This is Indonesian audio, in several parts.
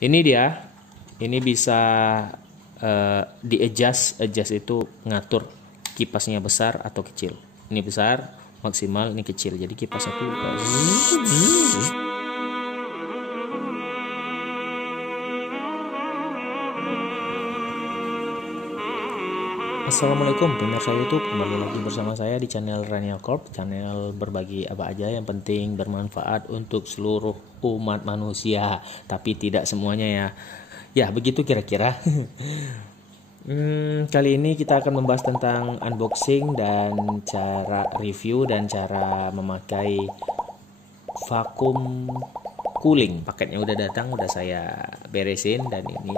Ini dia, ini bisa di adjust itu ngatur kipasnya besar atau kecil. Ini besar maksimal, ini kecil. Jadi kipasnya tuh Assalamualaikum pemirsa YouTube, kembali lagi bersama saya di channel Raniel Corp, channel berbagi apa aja yang penting bermanfaat untuk seluruh umat manusia, tapi tidak semuanya ya. Ya begitu kira-kira. Kali ini kita akan membahas tentang unboxing dan cara review dan cara memakai vakum cooling. Paketnya udah datang, udah saya beresin dan ini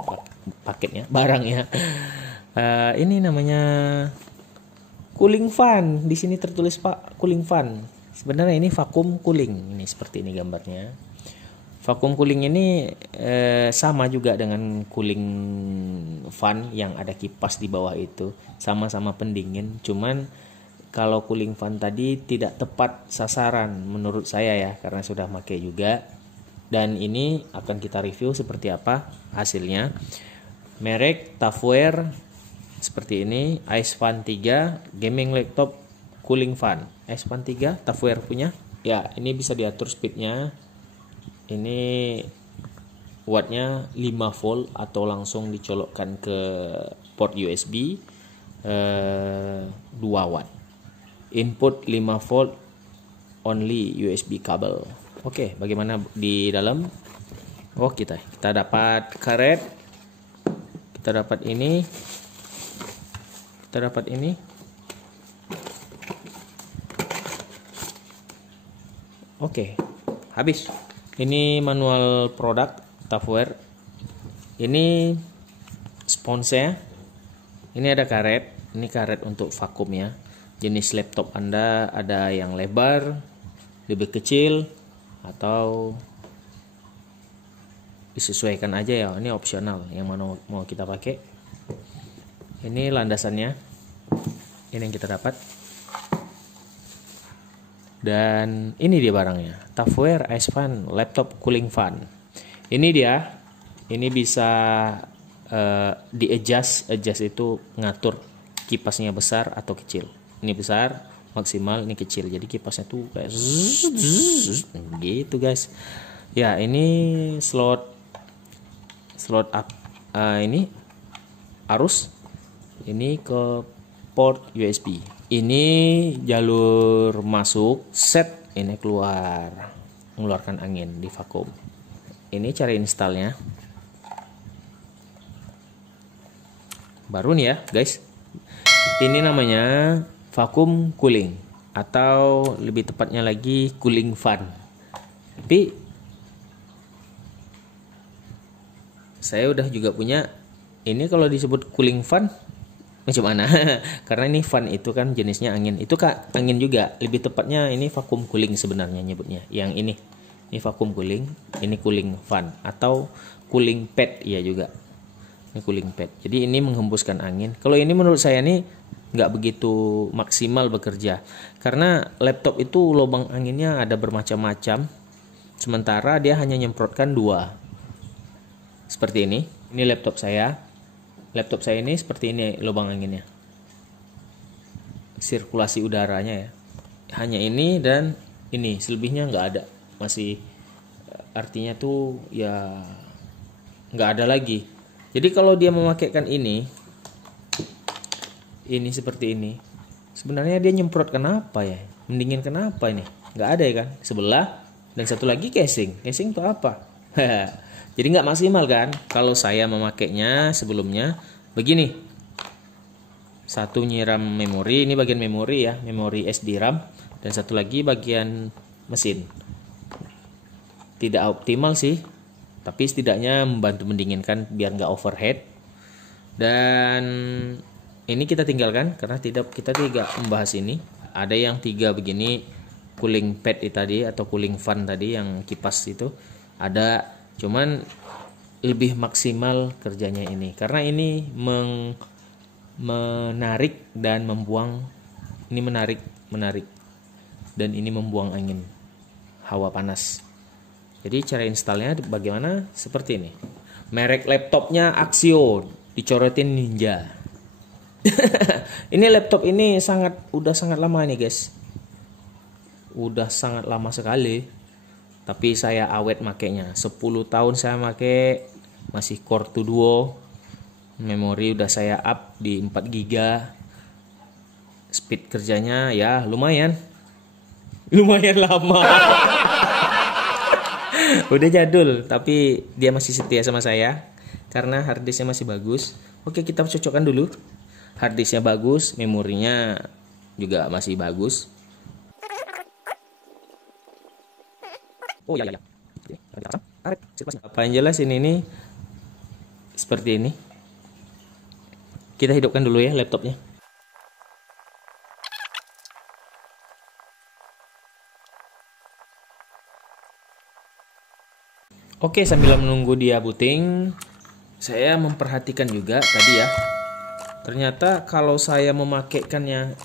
paketnya, barangnya. Ini namanya cooling fan. Di sini tertulis Pak cooling fan. Sebenarnya ini vakum cooling. Ini seperti ini gambarnya. Vakum cooling ini sama juga dengan cooling fan yang ada kipas di bawah itu. Sama-sama pendingin. Cuman kalau cooling fan tadi tidak tepat sasaran menurut saya ya, karena sudah pakai juga. Dan ini akan kita review seperti apa hasilnya. Merek Tupperware seperti ini, Ice Fan 3 gaming laptop cooling fan. Ice Fan 3 Tupperware punya. Ya, ini bisa diatur speednya. Ini wattnya 5 volt atau langsung dicolokkan ke port USB 2 watt. Input 5 volt only USB kabel. Oke, bagaimana di dalam? Oh, kita dapat karet. Kita dapat ini. Oke, habis. Ini manual produk Tupperware. Ini sponsnya. Ini ada karet. Ini karet untuk vakum ya. Jenis laptop Anda ada yang lebar, lebih kecil, atau disesuaikan aja ya. Ini opsional yang mana mau kita pakai. Ini landasannya. Ini yang kita dapat. Dan ini dia barangnya. Tupperware Ice Fan Laptop Cooling Fan. Ini dia. Ini bisa di adjust itu ngatur kipasnya besar atau kecil. Ini besar maksimal, ini kecil. Jadi kipasnya tuh kayak gitu guys. Ya, ini slot up, ini arus. Ini ke port USB. Ini jalur masuk, set ini keluar, mengeluarkan angin di vakum. Ini cara installnya. Baru nih ya guys. Ini namanya vakum cooling atau lebih tepatnya lagi cooling fan. Tapi saya udah juga punya. Ini kalau disebut cooling fan macam mana? Karena ini fan itu kan jenisnya angin. Itu Kak, angin juga. Lebih tepatnya ini vakum cooling sebenarnya nyebutnya. Yang ini vakum cooling, ini cooling fan atau cooling pad ya juga. Ini cooling pad. Jadi ini menghembuskan angin. Kalau ini menurut saya nih nggak begitu maksimal bekerja. Karena laptop itu lubang anginnya ada bermacam-macam. Sementara dia hanya nyemprotkan 2. Seperti ini. Ini laptop saya. Laptop saya ini seperti ini lubang anginnya. Sirkulasi udaranya ya. Hanya ini dan ini, selebihnya nggak ada. Masih artinya tuh ya nggak ada lagi. Jadi kalau dia memakaikan ini seperti ini. Sebenarnya dia nyemprot kenapa ya? Mendingin kenapa ini? Nggak ada ya kan? Sebelah dan satu lagi casing. Casing itu apa? Jadi nggak maksimal kan? Kalau saya memakainya sebelumnya begini. Satu nyiram memori, ini bagian memori ya, memori SD RAM, dan satu lagi bagian mesin. Tidak optimal sih, tapi setidaknya membantu mendinginkan biar nggak overheat. Dan ini kita tinggalkan karena kita tidak membahas ini. Ada yang 3 begini cooling pad tadi atau cooling fan tadi yang kipas itu ada. Cuman lebih maksimal kerjanya ini karena ini menarik dan membuang. Ini menarik dan ini membuang angin, hawa panas. Jadi cara installnya bagaimana? Seperti ini. Merek laptopnya Axio, dicorotin Ninja. Ini laptop ini udah sangat lama nih guys. Udah sangat lama sekali. Tapi saya awet makainya. 10 tahun saya make, masih Core 2 Duo. Memori udah saya up di 4 GB. Speed kerjanya ya lumayan. Lumayan lama. Udah jadul, tapi dia masih setia sama saya karena harddisknya masih bagus. Oke, kita cocokkan dulu. Harddisknya bagus, memorinya juga masih bagus. Oh ya. Apa yang jelas ini seperti ini. Kita hidupkan dulu ya laptopnya. Oke, sambil menunggu dia booting, saya memperhatikan juga tadi ya. Ternyata kalau saya memakaikannya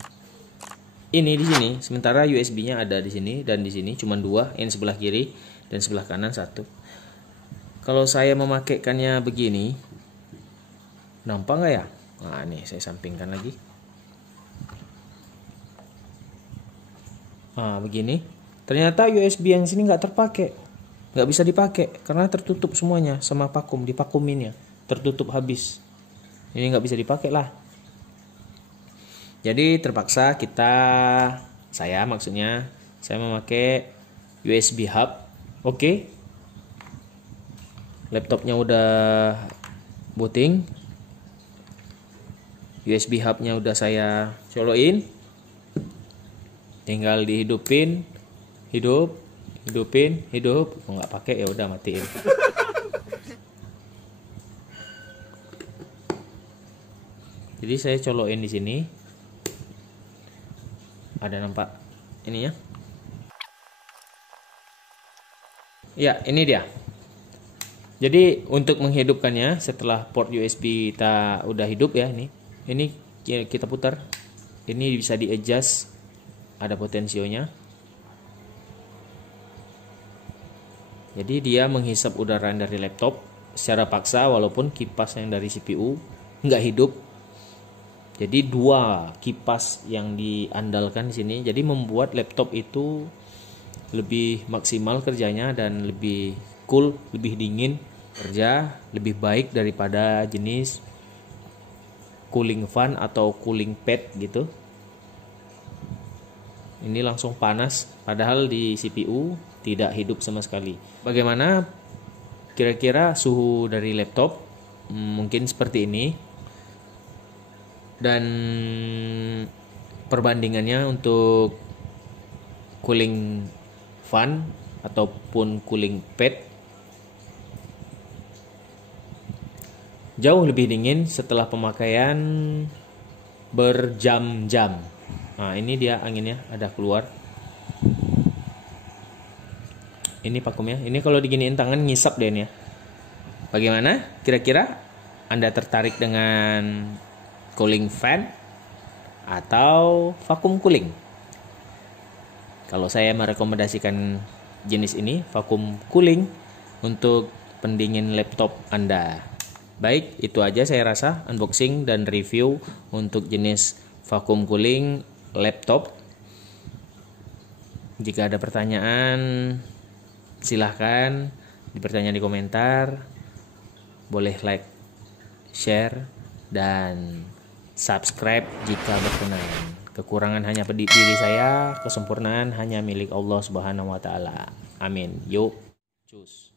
ini di sini, sementara USB-nya ada di sini dan di sini cuma 2, ini sebelah kiri dan sebelah kanan 1. Kalau saya memakaikannya begini, nampak nggak ya? Nah, nih saya sampingkan lagi. Nah, begini. Ternyata USB yang sini nggak terpakai. Nggak bisa dipakai karena tertutup semuanya sama vakum, divakumin ya, tertutup habis. Ini nggak bisa dipakai lah. Jadi terpaksa saya memakai USB hub. Oke. Laptopnya udah booting. USB hubnya udah saya colokin. Tinggal dihidupin, hidup. Oh, nggak pakai ya udah matiin. Jadi saya colokin di sini. Ada nampak ininya? Ya, ini dia. Jadi untuk menghidupkannya setelah port USB kita udah hidup ya, ini kita putar. Ini bisa di adjust, ada potensionya. Jadi dia menghisap udara dari laptop secara paksa walaupun kipas yang dari CPU nggak hidup. Jadi 2 kipas yang diandalkan di sini. Jadi membuat laptop itu lebih maksimal kerjanya dan lebih cool, lebih dingin, kerja lebih baik daripada jenis cooling fan atau cooling pad gitu. Ini langsung panas, padahal di CPU tidak hidup sama sekali. Bagaimana kira-kira suhu dari laptop? Mungkin seperti ini. Dan perbandingannya untuk cooling fan ataupun cooling pad jauh lebih dingin setelah pemakaian berjam-jam. Nah, ini dia anginnya ada keluar. Ini vakumnya. Ini kalau diginiin tangan ngisap deh ya. Bagaimana? Kira-kira Anda tertarik dengan cooling fan atau vakum cooling? Kalau saya merekomendasikan jenis ini, vakum cooling, untuk pendingin laptop Anda. Baik, itu aja saya rasa unboxing dan review untuk jenis vakum cooling laptop. Jika ada pertanyaan, silahkan dipertanya di komentar. Boleh like, share, dan subscribe jika berkenan. Kekurangan hanya diri saya, kesempurnaan hanya milik Allah Subhanahu wa taala. Amin. Yuk, cus.